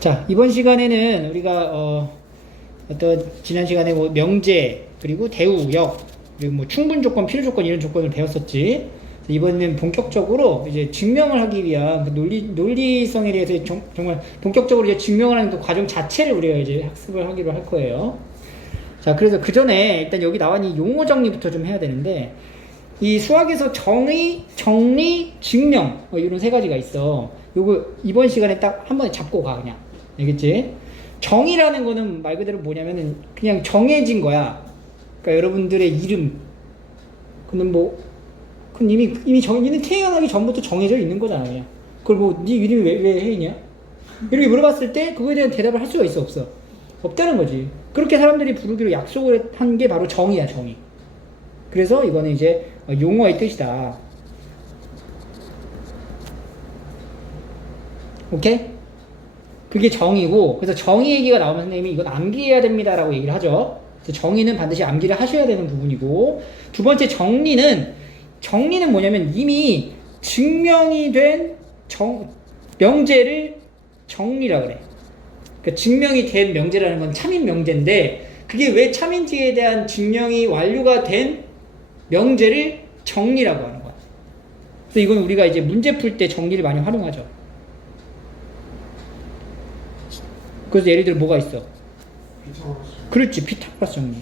자, 이번 시간에는 우리가 어떤 지난 시간에 뭐 명제 그리고 대우역 그리고 뭐 충분 조건, 필요 조건 이런 조건을 배웠었지. 이번에는 본격적으로 이제 증명을 하기 위한 그 논리성에 대해서 정말 본격적으로 이제 증명을 하는 그 과정 자체를 우리가 이제 학습을 하기로 할 거예요. 자, 그래서 그 전에 일단 여기 나와 있는 용어 정리부터 좀 해야 되는데, 이 수학에서 정의, 정리, 증명 이런 세 가지가 있어. 요거 이번 시간에 딱 한 번에 잡고 가 그냥. 알겠지? 정의라는 거는 말 그대로 뭐냐면은 그냥 정해진 거야. 그러니까 여러분들의 이름. 그는 뭐, 그건 이미 태어나기 전부터 정해져 있는 거잖아, 그냥. 그걸 뭐, 네 이름이 왜 혜인이야? 이렇게 물어봤을 때 그거에 대한 대답을 할 수가 있어, 없어? 없다는 거지. 그렇게 사람들이 부르기로 약속을 한 게 바로 정의야, 정의. 그래서 이거는 이제 용어의 뜻이다. 오케이? 그게 정의고, 그래서 정의 얘기가 나오면 선생님이 이건 암기해야 됩니다라고 얘기를 하죠. 그래서 정의는 반드시 암기를 하셔야 되는 부분이고, 두 번째 정리는 뭐냐면 이미 증명이 된 명제를 정리라 그래. 그러니까 증명이 된 명제라는 건 참인 명제인데, 그게 왜 참인지에 대한 증명이 완료가 된 명제를 정리라고 하는 거야. 그래서 이건 우리가 이제 문제 풀 때 정리를 많이 활용하죠. 그래서 예를 들어 뭐가 있어? 피타고라스. 그렇지, 피타고라스 정리.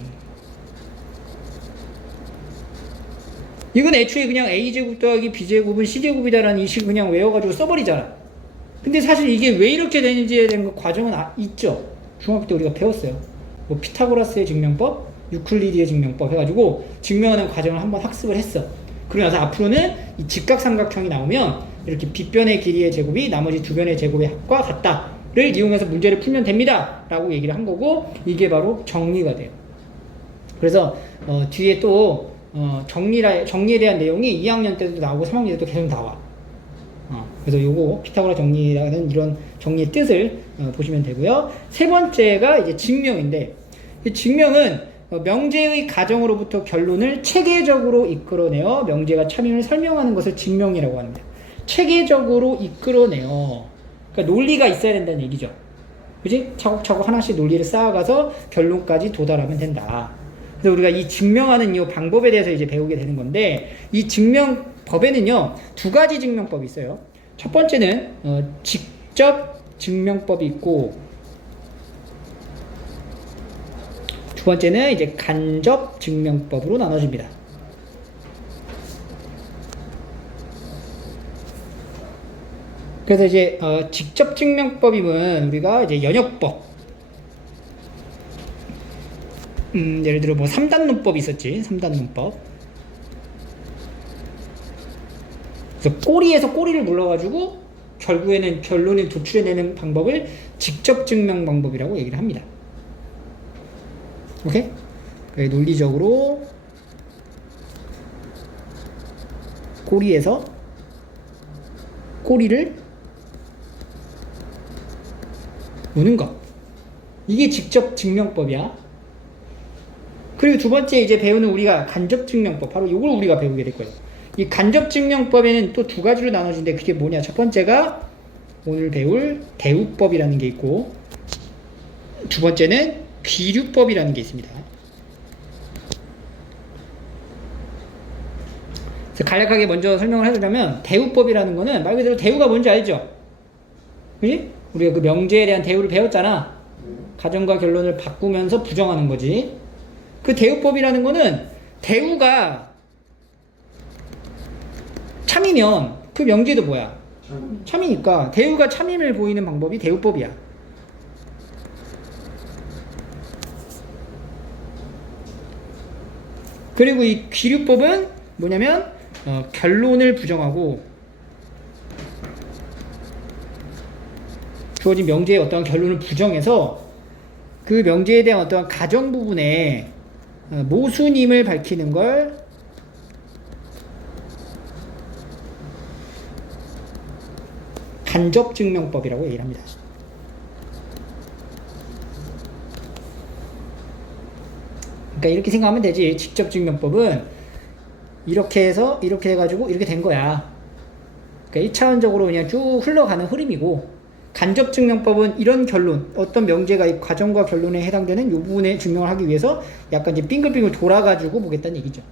이건 애초에 그냥 A제곱 더하기 B제곱은 C제곱이다라는 이 식을 그냥 외워가지고 써버리잖아. 근데 사실 이게 왜 이렇게 되는지에 대한 과정은 있죠. 중학교 때 우리가 배웠어요. 뭐 피타고라스의 증명법, 유클리드의 증명법 해가지고 증명하는 과정을 한번 학습을 했어. 그러고 나서 앞으로는 이 직각삼각형이 나오면 이렇게 빗변의 길이의 제곱이 나머지 두 변의 제곱의 합과 같다를 이용해서 문제를 풀면 됩니다 라고 얘기를 한 거고, 이게 바로 정리가 돼요. 그래서 뒤에 또 정리에 대한 내용이 2학년 때도 나오고 3학년 때도 계속 나와. 그래서 요거 피타고라 정리라는 이런 정리의 뜻을 보시면 되고요. 세 번째가 이제 증명인데, 이 증명은 명제의 가정으로부터 결론을 체계적으로 이끌어내어 명제가 참임을 설명하는 것을 증명이라고 합니다. 체계적으로 이끌어내요. 그러니까 논리가 있어야 된다는 얘기죠. 그지? 차곡차곡 하나씩 논리를 쌓아가서 결론까지 도달하면 된다. 그래서 우리가 이 증명하는 이 방법에 대해서 이제 배우게 되는 건데, 이 증명법에는요 두 가지 증명법이 있어요. 첫 번째는 직접 증명법이 있고, 두 번째는 이제 간접 증명법으로 나눠집니다. 그래서 이제 직접 증명법이면 우리가 이제 연역법, 예를 들어 뭐 3단론법이 있었지. 3단론법. 그래서 꼬리에서 꼬리를 물러가지고 결국에는 결론을 도출해내는 방법을 직접 증명 방법이라고 얘기를 합니다. 오케이? 논리적으로 꼬리에서 꼬리를 무는 것. 이게 직접 증명법이야. 그리고 두 번째 이제 배우는 우리가 간접 증명법. 바로 이걸 우리가 배우게 될 거예요. 이 간접 증명법에는 또 두 가지로 나눠지는데, 그게 뭐냐? 첫 번째가 오늘 배울 대우법이라는 게 있고, 두 번째는 귀류법이라는 게 있습니다. 그래서 간략하게 먼저 설명을 해주자면, 대우법이라는 거는 말 그대로 대우가 뭔지 알죠? 그치? 우리가 그 명제에 대한 대우를 배웠잖아. 가정과 결론을 바꾸면서 부정하는 거지. 그 대우법이라는 거는 대우가 참이면 그 명제도 뭐야? 참이니까 대우가 참임을 보이는 방법이 대우법이야. 그리고 이 귀류법은 뭐냐면 결론을 부정하고 주어진 명제의 어떠한 결론을 부정해서 그 명제에 대한 어떠한 가정 부분에 모순임을 밝히는 걸 간접 증명법이라고 얘기를 합니다. 그러니까 이렇게 생각하면 되지. 직접 증명법은 이렇게 해서 이렇게 해가지고 이렇게 된 거야. 그러니까 1차원적으로 그냥 쭉 흘러가는 흐름이고, 간접 증명법은 이런 결론, 어떤 명제가 이 과정과 결론에 해당되는 이 부분에 증명을 하기 위해서 약간 이제 빙글빙글 돌아가지고 보겠다는 얘기죠.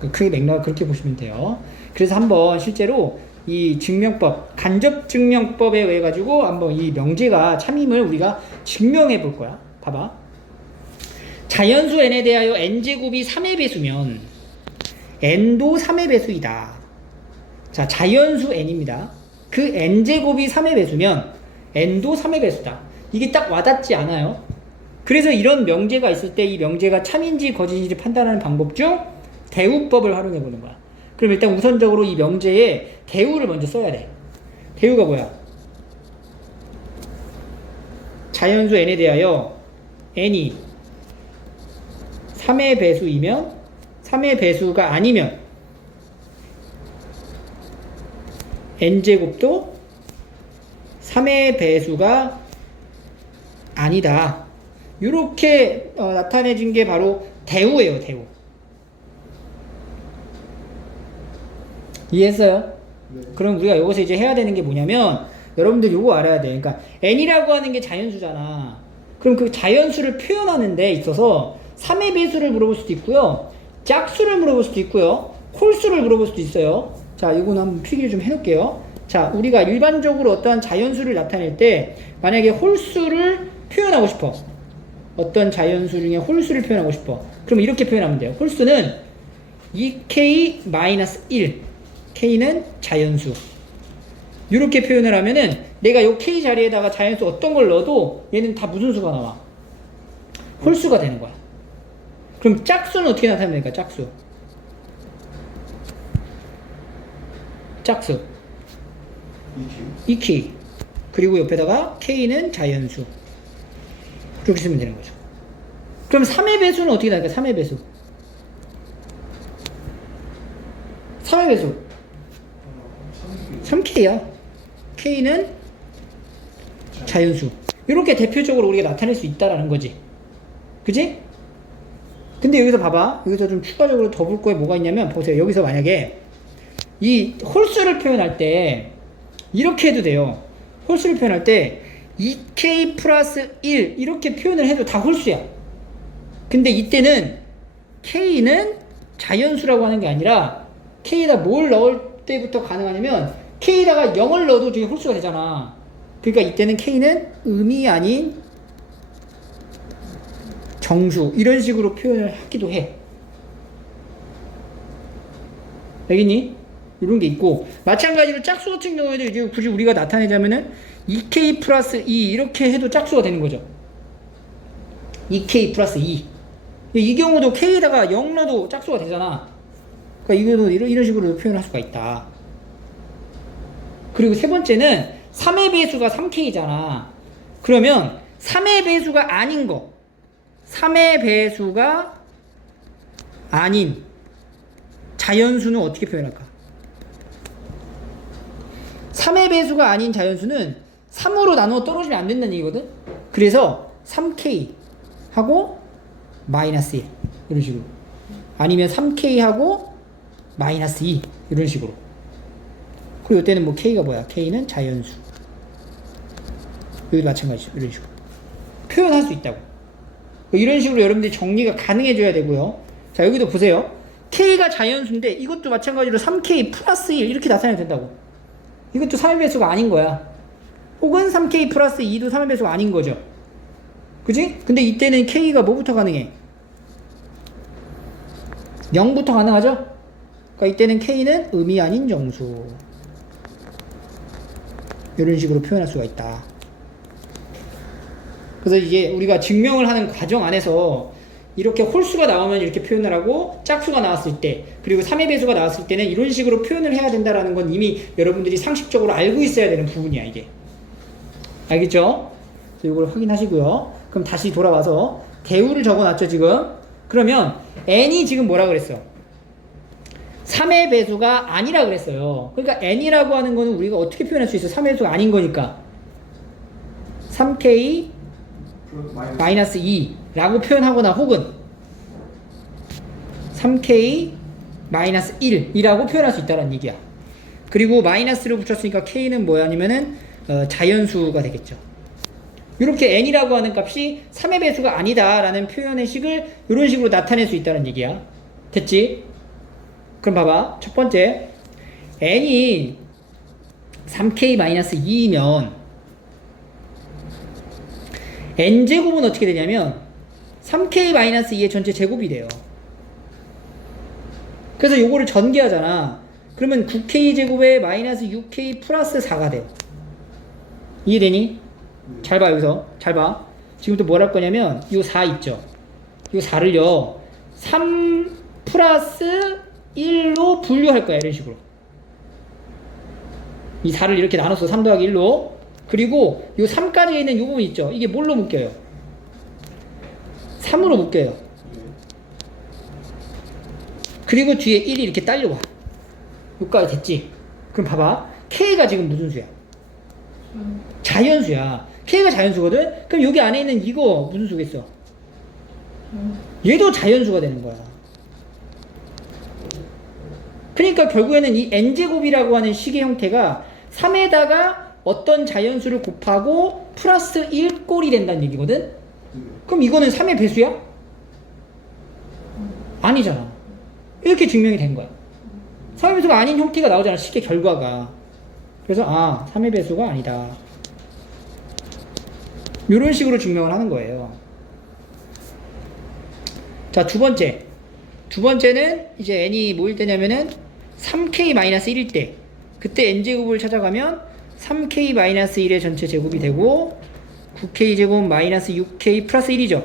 크게 맥락을 그렇게 보시면 돼요. 그래서 한번 실제로 이 증명법, 간접 증명법에 의해 가지고 한번 이 명제가 참임을 우리가 증명해 볼 거야. 봐봐. 자연수 n에 대하여 n제곱이 3의 배수면 n도 3의 배수이다. 자, 자연수 n입니다. 그 n제곱이 3의 배수면 n도 3의 배수다. 이게 딱 와닿지 않아요? 그래서 이런 명제가 있을 때 이 명제가 참인지 거짓인지 판단하는 방법 중 대우법을 활용해 보는 거야. 그럼 일단 우선적으로 이 명제에 대우를 먼저 써야 돼. 대우가 뭐야? 자연수 n에 대하여 n이 3의 배수이면 3의 배수가 아니면 n제곱도 3의 배수가 아니다. 이렇게 나타내진 게 바로 대우예요. 대우. 이해했어요? 네. 그럼 우리가 여기서 이제 해야 되는 게 뭐냐면 여러분들 요거 알아야 돼. 그러니까 n이라고 하는 게 자연수잖아. 그럼 그 자연수를 표현하는 데 있어서 3의 배수를 물어볼 수도 있고요. 짝수를 물어볼 수도 있고요. 홀수를 물어볼 수도 있어요. 자, 이거는 한번 필기를 좀 해놓을게요. 자, 우리가 일반적으로 어떠한 자연수를 나타낼 때 만약에 홀수를 표현하고 싶어. 어떤 자연수 중에 홀수를 표현하고 싶어. 그럼 이렇게 표현하면 돼요. 홀수는 2k-1. k는 자연수. 이렇게 표현을 하면은 내가 이 k 자리에다가 자연수 어떤 걸 넣어도 얘는 다 무슨 수가 나와? 홀수가 되는 거야. 그럼 짝수는 어떻게 나타내면 될까? 짝수. 짝수. 2k. 그리고 옆에다가 k는 자연수. 이렇게 쓰면 되는 거죠. 그럼 3의 배수는 어떻게 나올까? 3의 배수. 3의 배수. 3k야. k는 자연수. 이렇게 대표적으로 우리가 나타낼 수 있다라는 거지. 그지? 근데 여기서 봐봐. 여기서 좀 추가적으로 더 볼 거에 뭐가 있냐면, 보세요. 여기서 만약에 이 홀수를 표현할 때 이렇게 해도 돼요. 홀수를 표현할 때 2k 플러스 1 이렇게 표현을 해도 다 홀수야. 근데 이때는 k는 자연수라고 하는 게 아니라 k에다 뭘 넣을 때부터 가능하냐면 k에다가 0을 넣어도 저게 홀수가 되잖아. 그러니까 이때는 k는 음이 아닌 정수 이런 식으로 표현을 하기도 해. 알겠니? 이런 게 있고, 마찬가지로 짝수 같은 경우에도 이제 굳이 우리가 나타내자면은 2k 플러스 2 이렇게 해도 짝수가 되는 거죠. 2k 플러스 2. 이 경우도 k에다가 0 넣어도 짝수가 되잖아. 그러니까 이거도 이런 식으로 표현할 수가 있다. 그리고 세 번째는 3의 배수가 3k잖아. 그러면 3의 배수가 아닌 거, 3의 배수가 아닌 자연수는 어떻게 표현할까? 3의 배수가 아닌 자연수는 3으로 나누어 떨어지면 안 된다는 얘기거든? 그래서 3k 하고 마이너스 1 이런 식으로, 아니면 3k 하고 마이너스 2 이런 식으로. 그리고 이때는 뭐 k가 뭐야? k는 자연수. 여기도 마찬가지죠. 이런 식으로 표현할 수 있다고. 이런 식으로 여러분들이 정리가 가능해져야 되고요. 자, 여기도 보세요. k가 자연수인데 이것도 마찬가지로 3k 플러스 1 이렇게 나타내야 된다고. 이것도 3의 배수가 아닌 거야. 혹은 3k 플러스 2도 3의 배수가 아닌 거죠. 그지? 근데 이때는 k가 뭐부터 가능해? 0부터 가능하죠? 그러니까 이때는 k는 음이 아닌 정수. 이런 식으로 표현할 수가 있다. 그래서 이제 우리가 증명을 하는 과정 안에서 이렇게 홀수가 나오면 이렇게 표현을 하고, 짝수가 나왔을 때, 그리고 3의 배수가 나왔을 때는 이런 식으로 표현을 해야 된다는 건 이미 여러분들이 상식적으로 알고 있어야 되는 부분이야, 이게. 알겠죠? 이걸 확인하시고요. 그럼 다시 돌아와서 대우를 적어놨죠, 지금? 그러면 n이 지금 뭐라 그랬어? 3의 배수가 아니라 그랬어요. 그러니까 n이라고 하는 거는 우리가 어떻게 표현할 수 있어? 3의 배수가 아닌 거니까 3k 마이너스 2라고 표현하거나, 혹은 3k 마이너스 1이라고 표현할 수 있다는 얘기야. 그리고 마이너스를 붙였으니까 k는 뭐야? 아니면은 자연수가 되겠죠. 이렇게 n이라고 하는 값이 3의 배수가 아니다라는 표현의 식을 이런 식으로 나타낼 수 있다는 얘기야. 됐지? 그럼 봐봐. 첫 번째, n이 3k-2이면 n제곱은 어떻게 되냐면 3k-2의 전체 제곱이 돼요. 그래서 요거를 전개하잖아. 그러면 9k제곱에 마이너스 6k 플러스 4가 돼요. 이해되니? 잘 봐, 여기서. 잘 봐. 지금부터 뭘 할 거냐면, 요 4 있죠? 요 4를요, 3 플러스 1로 분류할 거야, 이런 식으로. 이 4를 이렇게 나눴어, 3 더하기 1로. 그리고 요 3까지 있는 요 부분 있죠? 이게 뭘로 묶여요? 3으로 묶여요. 그리고 뒤에 1이 이렇게 딸려와. 여기까지 됐지? 그럼 봐봐. K가 지금 무슨 수야? 자연수야. K가 자연수거든? 그럼 여기 안에 있는 이거 무슨 수겠어? 얘도 자연수가 되는 거야. 그러니까 결국에는 이 n제곱이라고 하는 식의 형태가 3에다가 어떤 자연수를 곱하고 플러스 1꼴이 된다는 얘기거든? 그럼 이거는 3의 배수야? 아니잖아. 이렇게 증명이 된 거야. 3의 배수가 아닌 형태가 나오잖아, 식의 결과가. 그래서 3의 배수가 아니다. 이런 식으로 증명을 하는 거예요. 자, 두 번째는 이제 n이 뭐일 때냐면은 3k-1일 때, 그때 n제곱을 찾아가면 3k-1의 전체 제곱이 되고 9k제곱 마이너스 6k 플러스 1이죠.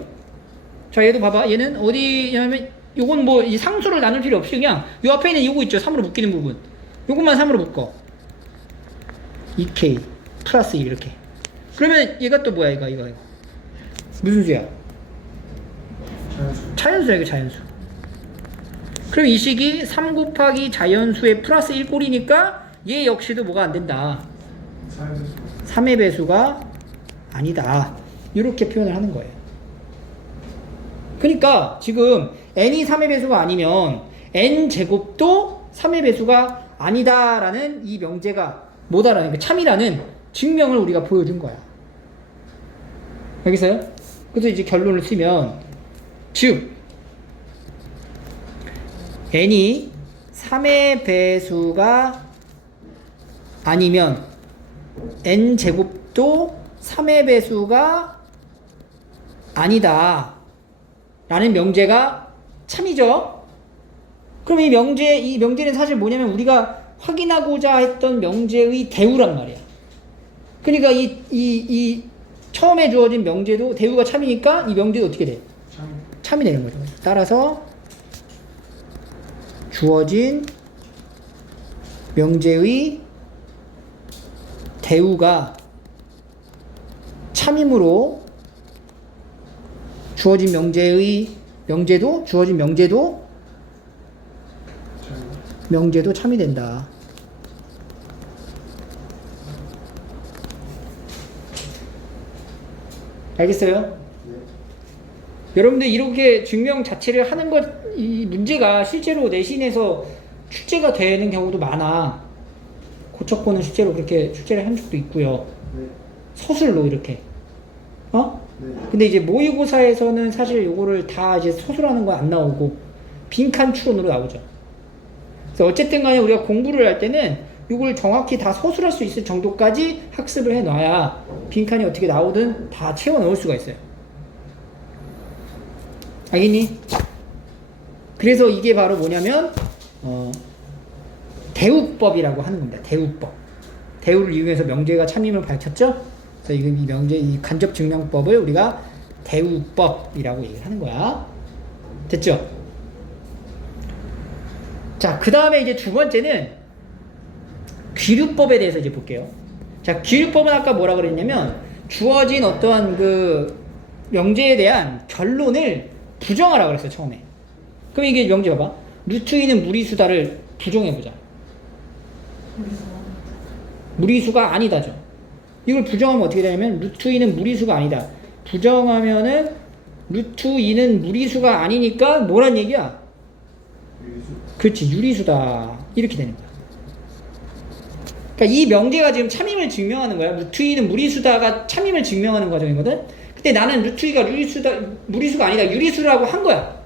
자, 얘도 봐봐. 얘는 어디냐면 요건 뭐 이 상수를 나눌 필요 없이 그냥 요 앞에 있는 요거 있죠. 3으로 묶이는 부분. 요것만 3으로 묶어. 2k 플러스 1 이렇게. 그러면 얘가 또 뭐야, 이거. 무슨 수야? 자연수야, 이거 자연수. 그럼 이 식이 3 곱하기 자연수의 플러스 1꼴이니까 얘 역시도 뭐가 안 된다. 3의 배수가 아니다. 이렇게 표현을 하는 거예요. 그러니까 지금 n이 3의 배수가 아니면 n제곱도 3의 배수가 아니다라는 이 명제가 뭐다라는 그 참이라는 증명을 우리가 보여준 거야. 알겠어요? 그래서 이제 결론을 쓰면 즉 n이 3의 배수가 아니면 n제곱도 3의 배수가 아니다 라는 명제가 참이죠. 그럼 이 명제는 사실 뭐냐면 우리가 확인하고자 했던 명제의 대우란 말이야. 그러니까 이 처음에 주어진 명제도 대우가 참이니까 이 명제도 어떻게 돼? 참이 되는 거죠. 따라서 주어진 명제의 대우가 참이므로 주어진 명제도 참이 된다. 알겠어요? 네. 여러분들 이렇게 증명 자체를 하는 이 문제가 실제로 내신에서 출제가 되는 경우도 많아. 고척보는 실제로 그렇게 출제를 한 적도 있고요. 네. 서술로 이렇게. 네. 근데 이제 모의고사에서는 사실 요거를 다 이제 서술하는 건 안 나오고 빈칸 추론으로 나오죠. 그래서 어쨌든 간에 우리가 공부를 할 때는 요걸 정확히 다 서술할 수 있을 정도까지 학습을 해 놔야 빈칸이 어떻게 나오든 다 채워 넣을 수가 있어요. 알겠니? 그래서 이게 바로 뭐냐면 대우법이라고 하는 겁니다. 대우법. 대우를 이용해서 명제가 참임을 밝혔죠? 그래서 이 명제, 이 간접 증명법을 우리가 대우법이라고 얘기를 하는 거야. 됐죠? 자, 그 다음에 이제 두 번째는 귀류법에 대해서 이제 볼게요. 자, 귀류법은 아까 뭐라 그랬냐면 주어진 어떠한 그 명제에 대한 결론을 부정하라 그랬어요, 처음에. 그럼 이게 명제 봐봐. 루트 2는 무리수다를 부정해보자. 무리수가 아니다죠. 이걸 부정하면 어떻게 되냐면 루트 2는 무리수가 아니다. 부정하면은 루트 2는 무리수가 아니니까 뭐란 얘기야? 유리수. 그렇지, 유리수다. 이렇게 되는 거야. 그러니까 이 명제가 지금 참임을 증명하는 거야. 루트 2는 무리수다가 참임을 증명하는 과정이거든. 근데 나는 루트 2가 무리수가 아니다. 유리수라고 한 거야.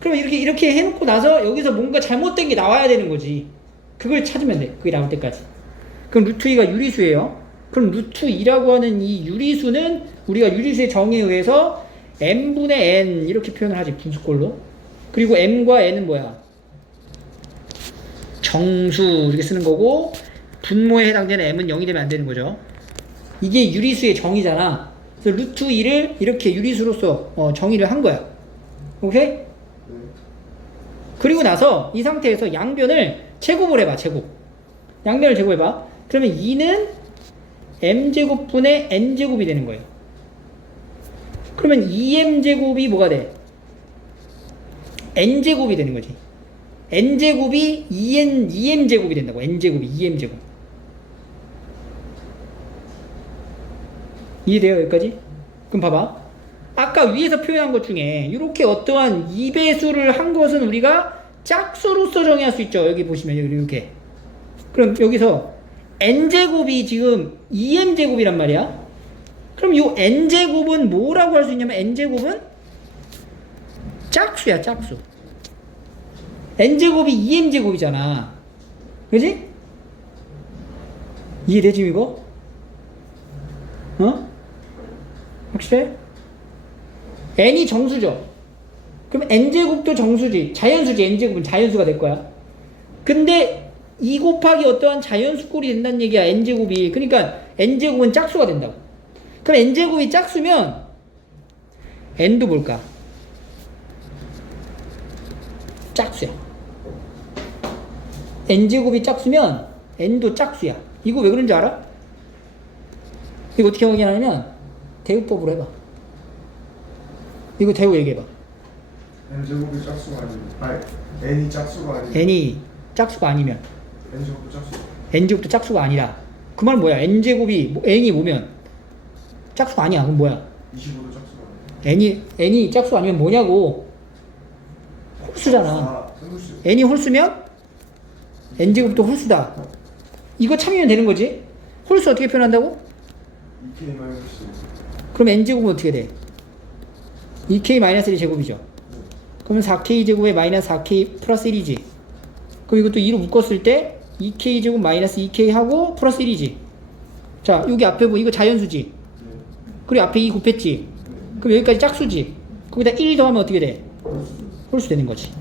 그러면 이렇게 해놓고 나서 여기서 뭔가 잘못된 게 나와야 되는 거지. 그걸 찾으면 돼. 그게 나올 때까지. 그럼 루트 2가 유리수예요. 그럼 루트 2라고 하는 이 유리수는 우리가 유리수의 정의에 의해서 m분의 n 이렇게 표현을 하지. 분수꼴로. 그리고 m과 n은 뭐야? 정수 이렇게 쓰는 거고 분모에 해당되는 m은 0이 되면 안 되는 거죠. 이게 유리수의 정의잖아. 그래서 루트 2를 이렇게 유리수로서 정의를 한 거야. 오케이? 그리고 나서 이 상태에서 양변을 제곱을 해봐. 양변을 제곱해봐. 그러면 2는 m제곱분의 n제곱이 되는 거예요. 그러면 2m제곱이 뭐가 돼? n제곱이 되는 거지. n제곱이 2m제곱이 된다고. n제곱이 2m제곱. 이해돼요? 여기까지? 그럼 봐봐. 아까 위에서 표현한 것 중에 이렇게 어떠한 2배수를 한 것은 우리가 짝수로서 정의할 수 있죠. 여기 보시면 이렇게. 그럼 여기서 n제곱이 지금 2m제곱이란 말이야. 그럼 이 n제곱은 뭐라고 할 수 있냐면 n제곱은 짝수야. 짝수. n제곱이 2m제곱이잖아. 그지? 이해되지 지금 이거? 확실해? n이 정수죠. 그럼 n제곱도 정수지. 자연수지. n제곱은 자연수가 될 거야. 근데 2 곱하기 어떠한 자연수꼴이 된다는 얘기야. n제곱이. 그러니까 n제곱은 짝수가 된다고. 그럼 n제곱이 짝수면 n도 뭘까? 짝수야. n제곱이 짝수면 n도 짝수야. 이거 왜 그런 줄 알아? 이거 어떻게 확인하냐면 대우법으로 해봐. 이거 대우 얘기해봐. n제곱이 짝수가 아니면 n이 짝수가 아니면 n이 짝수가 아니면 n제곱도 짝수. n제곱도 짝수가 아니라 그 말은 뭐야? n제곱이 n이 뭐면 짝수가 아니야. 그럼 뭐야? 25도 짝수가 아니면 n이 짝수가 아니면 뭐냐고. 홀수잖아. n이 홀수면 n제곱도 홀수다. 이거 참이면 되는 거지. 홀수 어떻게 표현한다고? 2k-1. 그럼 n제곱은 어떻게 돼? 2k-1의 제곱이죠. 그러면 4k제곱에 마이너스 4k 플러스 1이지. 그럼 이것도 2로 묶었을 때 2k제곱 마이너스 2k 하고 플러스 1이지. 자, 여기 앞에 뭐 이거 자연수지. 그리고 앞에 2 곱했지. 그럼 여기까지 짝수지. 거기다 1 더하면 어떻게 돼? 홀수 되는 거지.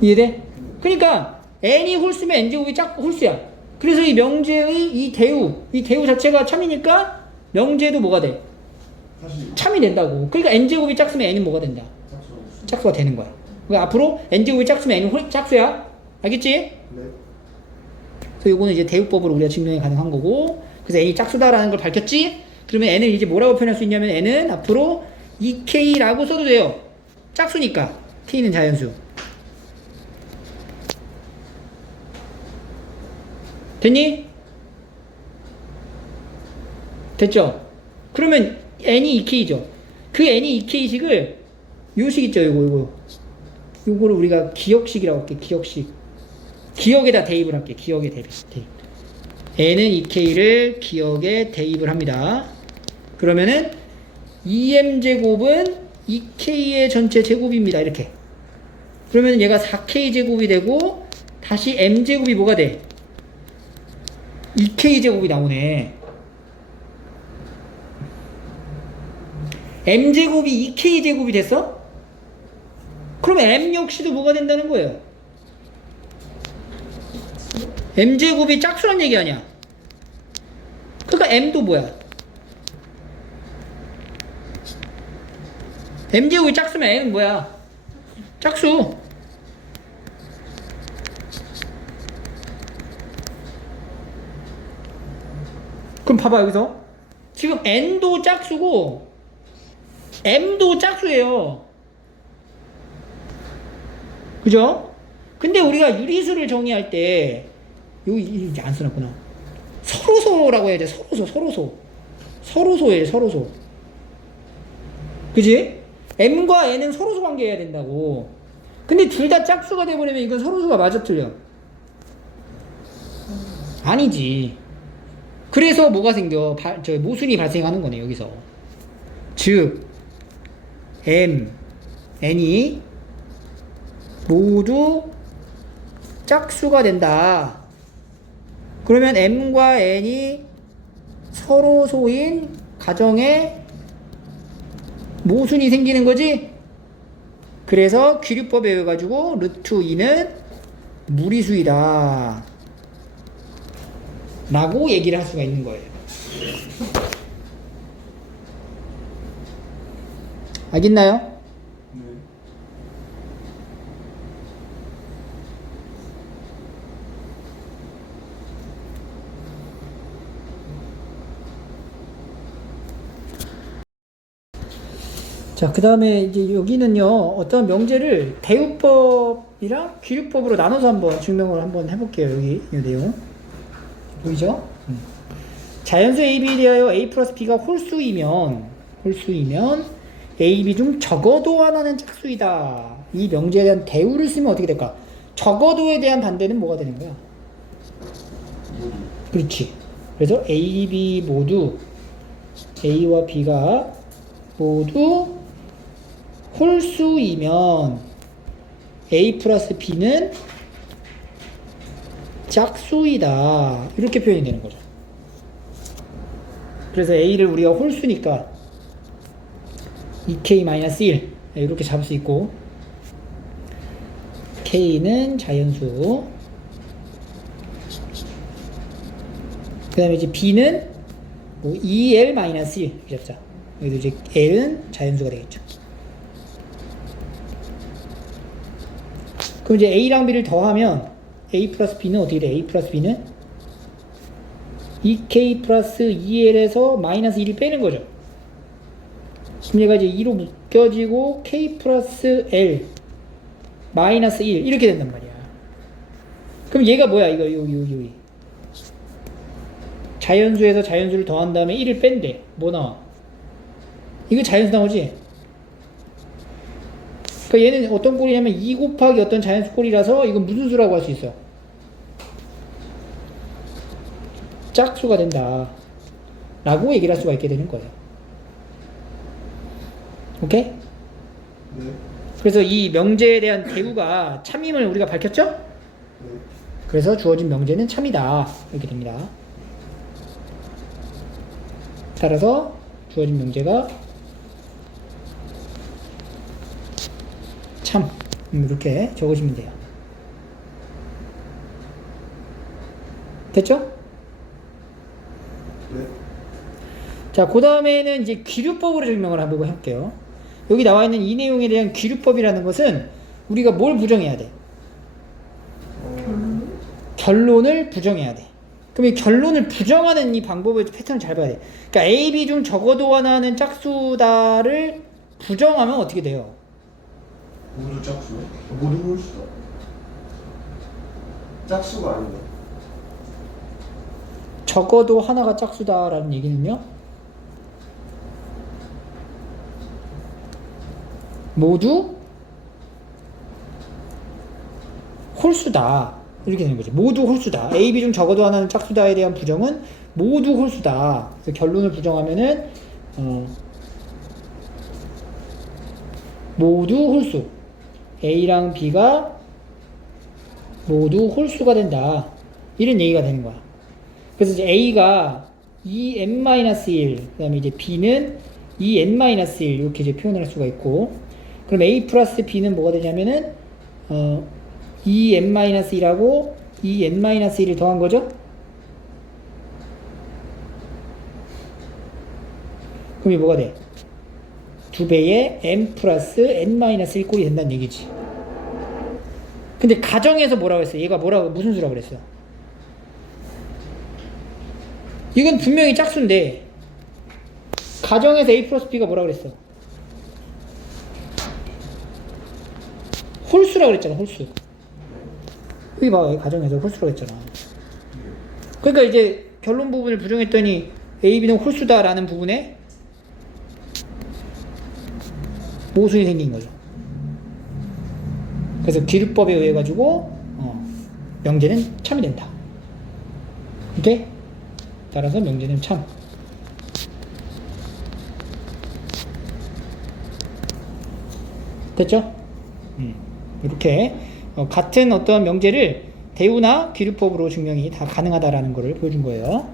이해돼? 그러니까 n이 홀수면 n제곱이 홀수야. 그래서 이 명제의 이 대우 자체가 참이니까 명제도 뭐가 돼? 참이 된다고. 그러니까 n제곱이 짝수면 n은 뭐가 된다? 짝수가 되는 거야. 그러니까 앞으로 n제곱이 짝수면 n은 짝수야. 알겠지? 네. 그래서 요거는 이제 대우법으로 우리가 증명이 가능한 거고. 그래서 n이 짝수다라는 걸 밝혔지? 그러면 n을 이제 뭐라고 표현할 수 있냐면 n은 앞으로 2k라고 써도 돼요. 짝수니까. k는 자연수. 됐니? 됐죠? 그러면 n이 2k죠. 그 n이 2k식을 요 식 있죠. 요거를 우리가 기억식이라고 할게. 기억식. 기억에다 대입을 할게. 기억에 대입. n은 2k를 기억에 대입을 합니다. 그러면은 2m제곱은 2k의 전체 제곱입니다. 이렇게. 그러면 얘가 4k제곱이 되고 다시 m제곱이 뭐가 돼? 2k제곱이 나오네. m제곱이 2k제곱이 됐어? 그럼 m 역시도 뭐가 된다는 거예요? m제곱이 짝수란 얘기 아니야? 그러니까 m도 뭐야? m제곱이 짝수면 m은 뭐야? 짝수. 그럼 봐봐. 여기서 지금 n도 짝수고 m도 짝수예요. 그죠? 근데 우리가 유리수를 정의할 때 여기 이제 안 써놨구나. 서로소라고 해야 돼. 서로소예요. 그지? m과 n은 서로소 관계해야 된다고. 근데 둘 다 짝수가 돼버리면 이건 서로소가 맞아 틀려? 아니지. 그래서 뭐가 생겨? 모순이 발생하는 거네, 여기서. 즉, m, n이 모두 짝수가 된다. 그러면 m과 n이 서로 소인 가정에 모순이 생기는 거지? 그래서 귀류법에 의해 가지고 루트 2는 무리수이다 라고 얘기를 할 수가 있는 거예요. 알겠나요? 네. 자, 그 다음에 이제 여기는요, 어떤 명제를 대우법이랑 귀류법으로 나눠서 한번 증명을 한번 해볼게요. 여기 이 내용. 보이죠? 자연수 AB에 대하여 A 플러스 B가 홀수이면 A, B 중 적어도 하나는 짝수이다. 이 명제에 대한 대우를 쓰면 어떻게 될까? 적어도에 대한 반대는 뭐가 되는 거야? 그렇지. 그래서 A, B 모두 A와 B가 모두 홀수이면 A 플러스 B는 짝수이다. 이렇게 표현이 되는 거죠. 그래서 A를 우리가 홀수니까 2K-1 이렇게 잡을 수 있고, K는 자연수, 그 다음에 이제 B는 뭐 2L-1 이렇게 잡자. 여기도 이제 L은 자연수가 되겠죠. 그럼 이제 A랑 B를 더하면 A 플러스 B는 어떻게 돼? A 플러스 B는 2K 플러스 2L에서 마이너스 1을 빼는 거죠. 그럼 얘가 이제 2로 묶여지고 K 플러스 L 마이너스 1 이렇게 된단 말이야. 그럼 얘가 뭐야? 이거 여기 자연수에서 자연수를 더한 다음에 1을 뺀대. 뭐 나와? 이거 자연수 나오지? 그러니까 얘는 어떤 꼴이냐면 2 곱하기 어떤 자연수 꼴이라서 이건 무슨 수라고 할 수 있어? 짝수가 된다 라고 얘기를 할 수가 있게 되는 거예요. 오케이? 네. 그래서 이 명제에 대한 대우가 참임을 우리가 밝혔죠? 네. 그래서 주어진 명제는 참이다 이렇게 됩니다. 따라서 주어진 명제가 참 이렇게 적으시면 돼요. 됐죠? 네. 자, 그 다음에는 이제 귀류법으로 증명을 한번 해볼게요. 여기 나와 있는 이 내용에 대한 귀류법이라는 것은 우리가 뭘 부정해야 돼? 결론을 부정해야 돼. 그럼 이 결론을 부정하는 이 방법의 패턴을 잘 봐야 돼. 그러니까 A, B 중 적어도 하나는 짝수다를 부정하면 어떻게 돼요? 모두 짝수요? 모두 홀수다. 짝수가 아닌데. 적어도 하나가 짝수다라는 얘기는요, 모두 홀수다 이렇게 되는 거죠. 모두 홀수다. A, B 중 적어도 하나는 짝수다에 대한 부정은 모두 홀수다. 그래서 결론을 부정하면은 모두 홀수, A랑 B가 모두 홀수가 된다 이런 얘기가 되는 거야. 그래서 이제 A가 2n-1, 그 다음에 이제 B는 2n-1 이렇게 이제 표현을 할 수가 있고, 그럼 A 플러스 B는 뭐가 되냐면은 2n-1하고 2n-1을 더한 거죠? 그럼 이게 뭐가 돼? 2배의 n 플러스 n-1 꼴이 된다는 얘기지. 근데 가정에서 뭐라고 했어? 얘가 뭐라고, 무슨 수라고 그랬어? 이건 분명히 짝수인데 가정에서 A 플러스 B가 뭐라고 그랬어? 홀수라고 그랬잖아. 홀수. 여기 봐. 가정에서 홀수라고 했잖아. 그러니까 이제 결론 부분을 부정했더니 A, B는 홀수다라는 부분에 모순이 생긴 거죠. 그래서 기류법에 의해 가지고 명제는 참이 된다. 오케이? 따라서 명제는 참. 됐죠? 이렇게 같은 어떤 명제를 대우나 귀류법으로 증명이 다 가능하다라는 것을 보여준 거예요.